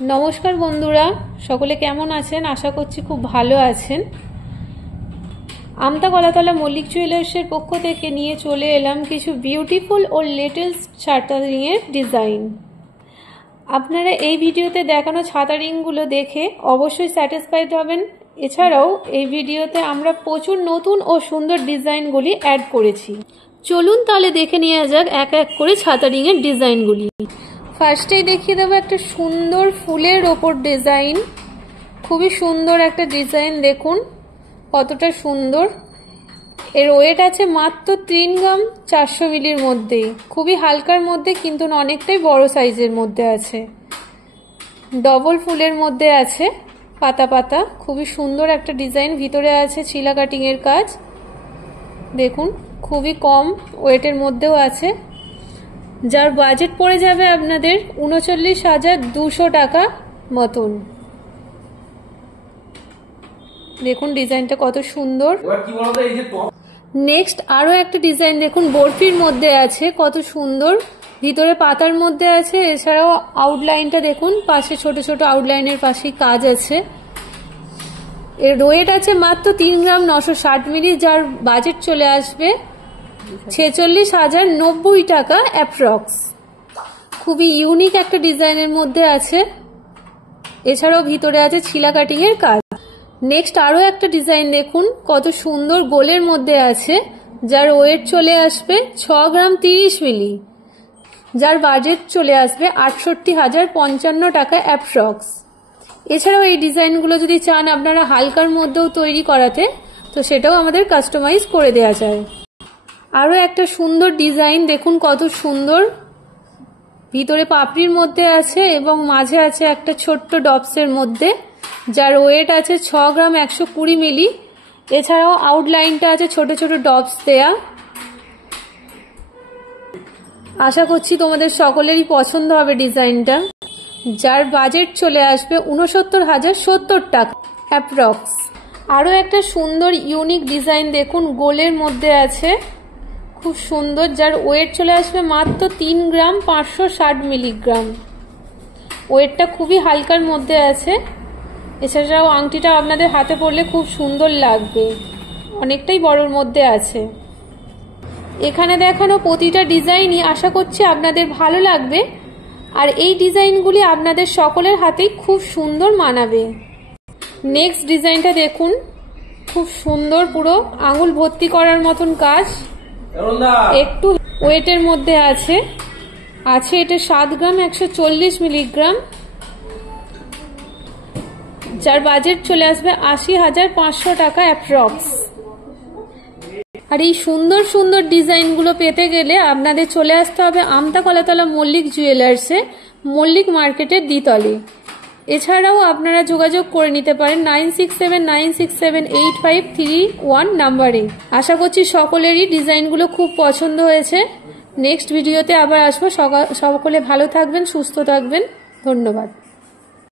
नमस्कार बंधुरा सकले केमन आছেন आशा करছি खूब भालो आছেন। আমতা কলাতলা মল্লিক জুয়েলার্সের পক্ষ থেকে নিয়ে চলে এলাম কিছু বিউটিফুল ও লেটেস্ট ছাতা রিংয়ের ডিজাইন। আপনারা এই ভিডিওতে দেখানো ছাতা রিংগুলো দেখে অবশ্যই স্যাটিসফাইড হবেন। এছাড়াও এই ভিডিওতে আমরা প্রচুর নতুন ও সুন্দর ডিজাইনগুলি অ্যাড করেছি। চলুন তাহলে দেখে নেওয়া যাক এক এক করে ছাতা রিংয়ের ডিজাইনগুলি। ফার্স্টেই দেখিয়ে দেবো একটা সুন্দর ফুলের ওপর ডিজাইন। খুবই সুন্দর একটা ডিজাইন, দেখুন কতটা সুন্দর। এর ওয়েট আছে মাত্র 3 গ্রাম 400 মিলির মধ্যেই, খুবই হালকার মধ্যে কিন্তু অনেকটাই বড় সাইজের মধ্যে আছে। ডবল ফুলের মধ্যে আছে পাতা পাতা, খুবই সুন্দর একটা ডিজাইন। ভিতরে আছে ছিলা কাটিং এর কাজ, দেখুন খুবই কম ওয়েটের মধ্যেও আছে। যার বাজেট পড়ে যাবে আপনাদের 39,200 টাকা মতন। দেখুন ডিজাইনটা কত সুন্দর। নেক্সট আরো একটা ডিজাইন দেখুন, বরফির মধ্যে আছে, কত সুন্দর। ভিতরে পাতার মধ্যে আছে, এছাড়াও আউটলাইনটা দেখুন, পাশে ছোট ছোট আউটলাইনের পাশেই কাজ আছে। এর ওয়েট আছে মাত্র 3 গ্রাম 960 মিলি, যার বাজেট চলে আসবে 46,090 টাকা অ্যাপ্রক্স। খুবই ইউনিক একটা ডিজাইনের মধ্যে আছে। এছাড়াও ভিতরে আছে ছিলা কাটিং এর কাজ। নেক্সট আরো একটা ডিজাইন দেখুন, কত সুন্দর, গোলের মধ্যে আছে, যার ওয়েট চলে আসবে 6 গ্রাম 30 মিলি, যার বাজেট চলে আসবে 68,055 টাকা অ্যাপ্রক্স। এছাড়াও এই ডিজাইনগুলো যদি চান আপনারা হালকার মধ্যেও তৈরি করাতে, তো সেটাও আমাদের কাস্টমাইজ করে দেওয়া যায়। আরো একটা সুন্দর ডিজাইন দেখুন, কত সুন্দর। ভিতরে পাপড়ির মধ্যে আছে এবং মাঝে আছে একটা ছোট্ট ডবসের মধ্যে, যার ওয়েট আছে 6 গ্রাম 120 মিলি। এছাড়াও আউটলাইনটা আছে ছোট ছোট ডবস দেয়া। আশা করছি তোমাদের সকলেরই পছন্দ হবে ডিজাইনটা, যার বাজেট চলে আসবে 69,070 টাকা অ্যাপ্রক্স। আরো একটা সুন্দর ইউনিক ডিজাইন দেখুন, গোলের মধ্যে আছে, খুব সুন্দর, যার ওয়েট চলে আসবে মাত্র 3 গ্রাম 560 মিলিগ্রাম। ওয়েটটা খুবই হালকার মধ্যে আছে। এছাড়াও আংটিটা আপনাদের হাতে পরলে খুব সুন্দর লাগবে, অনেকটাই বড়র মধ্যে আছে। এখানে দেখানো প্রতিটা ডিজাইনই আশা করছি আপনাদের ভালো লাগবে, আর এই ডিজাইনগুলি আপনাদের সকলের হাতেই খুব সুন্দর মানাবে। নেক্সট ডিজাইনটা দেখুন, খুব সুন্দর, পুরো আঙুল ভর্তি করার মতন কাজ, একটু ওয়েটের মধ্যে আছে। এটা 7 গ্রাম 140 মিলিগ্রাম, যার বাজেট চলে আসবে 80,500 টাকা অ্যাপ্রক্স। আর এই সুন্দর সুন্দর ডিজাইনগুলো পেতে গেলে আপনাদের চলে আসতে হবে আমতা কলাতলা মল্লিক জুয়েলার্সে, মল্লিক মার্কেটের দ্বিতলে। এছাড়াও আপনারা যোগাযোগ করে নিতে পারেন 9679678531 নাম্বারে। আশা করছি সকলেরই ডিজাইনগুলো খুব পছন্দ হয়েছে। নেক্সট ভিডিওতে আবার আসবো। সকলে ভালো থাকবেন, সুস্থ থাকবেন, ধন্যবাদ।